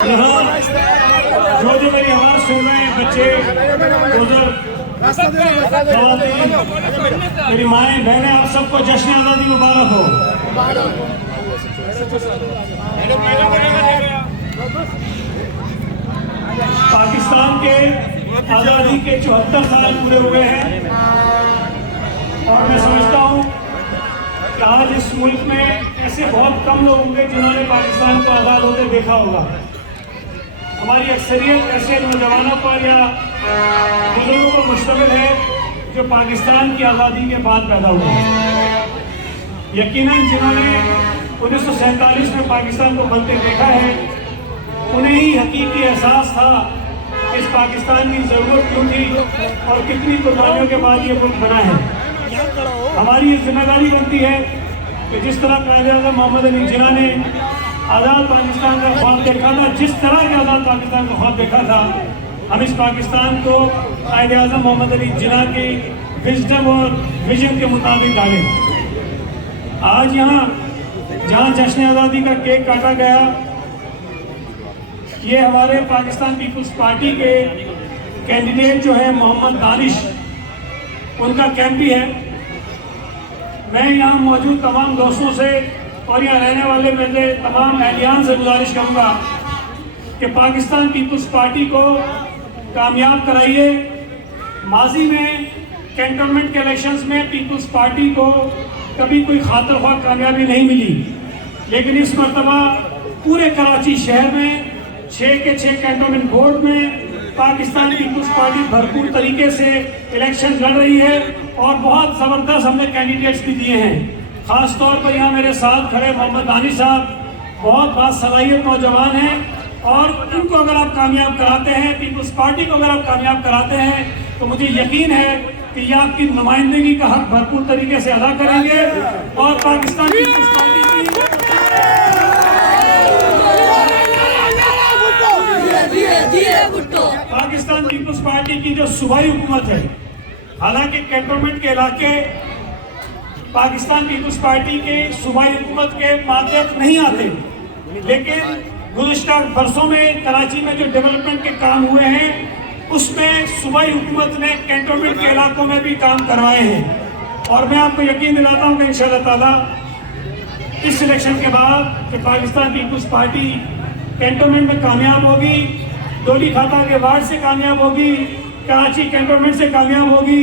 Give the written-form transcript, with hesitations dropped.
यहाँ जो मेरी आवाज सुन रहे हैं बच्चे, उधर मेरी माएँ बहनें, आप सबको जश्न आज़ादी मुबारक हो। पाकिस्तान के आज़ादी के 74 साल पूरे हुए हैं और मैं समझता हूँ कि आज इस मुल्क में ऐसे बहुत कम लोग होंगे जिन्होंने पाकिस्तान को आज़ाद होते देखा होगा। हमारी अक्सरियत ऐसे नौजवानों पर या बुजुर्गों पर मुश्तमिल है जो पाकिस्तान की आज़ादी के बाद पैदा हुए हैं। यकीनन जिन्होंने 1947 में पाकिस्तान को बनते देखा है, उन्हें ही हकीकी एहसास था इस पाकिस्तान की ज़रूरत क्यों थी और कितनी कुर्बानियों के बाद ये मुल्क बना है। हमारी ये जिम्मेदारी बनती है कि जिस तरह कायदे-ए-आज़म मोहम्मद अली जिन्ना ने आज़ाद पाकिस्तान का ख्वाब देखा था, जिस तरह के आज़ाद पाकिस्तान का ख्वाब देखा था, हम इस पाकिस्तान को कायदे-ए-आज़म मोहम्मद अली जिन्ना की विजडम और विजन के मुताबिक डालें। आज यहाँ जहाँ जश्न आज़ादी का केक काटा गया, ये हमारे पाकिस्तान पीपल्स पार्टी के कैंडिडेट जो है मोहम्मद दानिश, उनका कैंप भी है। मैं यहाँ मौजूद तमाम दोस्तों से और यहाँ रहने वाले मेरे तमाम एहलियान से गुजारिश करूँगा कि पाकिस्तान पीपल्स पार्टी को कामयाब कराइए। माजी में कैंटोनमेंट के इलेक्शंस में पीपल्स पार्टी को कभी कोई खातिर ख्वाह कामयाबी नहीं मिली, लेकिन इस मरतबा पूरे कराची शहर में 6 के 6 कैंटोनमेंट बोर्ड में पाकिस्तान पीपल्स पार्टी भरपूर तरीके से इलेक्शन लड़ रही है और बहुत ज़बरदस्त हमने कैंडिडेट्स भी दिए हैं। ख़ास तौर पर यहाँ मेरे साथ खड़े मोहम्मद दानिश साहब बहुत बासलाहियत नौजवान हैं और इनको अगर आप कामयाब कराते हैं, पीपल्स पार्टी को अगर आप कामयाब कराते हैं, तो मुझे यकीन है कि ये आपकी नुमाइंदगी का हक भरपूर तरीके से अदा करेंगे और पाकिस्तान पीपल्स पार्टी की पाकिस्तान पीपल्स पार्टी की जो सूबाई हुकूमत है, हालांकि कैंटोनमेंट के इलाके पाकिस्तान पीपल्स पार्टी के सूबाई हुकूमत के मातहत नहीं आते, लेकिन गुज़िश्ता बरसों में कराची में जो डेवलपमेंट के काम हुए हैं, उसमें सूबाई हुकूमत ने कैंटोनमेंट के इलाकों में भी काम करवाए हैं। और मैं आपको यकीन दिलाता हूँ कि इंशाअल्लाह ताला इस इलेक्शन के बाद कि पाकिस्तान पीपल्स पार्टी कैंटोनमेंट में कामयाब होगी, डोली खाता के वार्ड से कामयाब होगी, कराची कैंटोनमेंट से कामयाब होगी।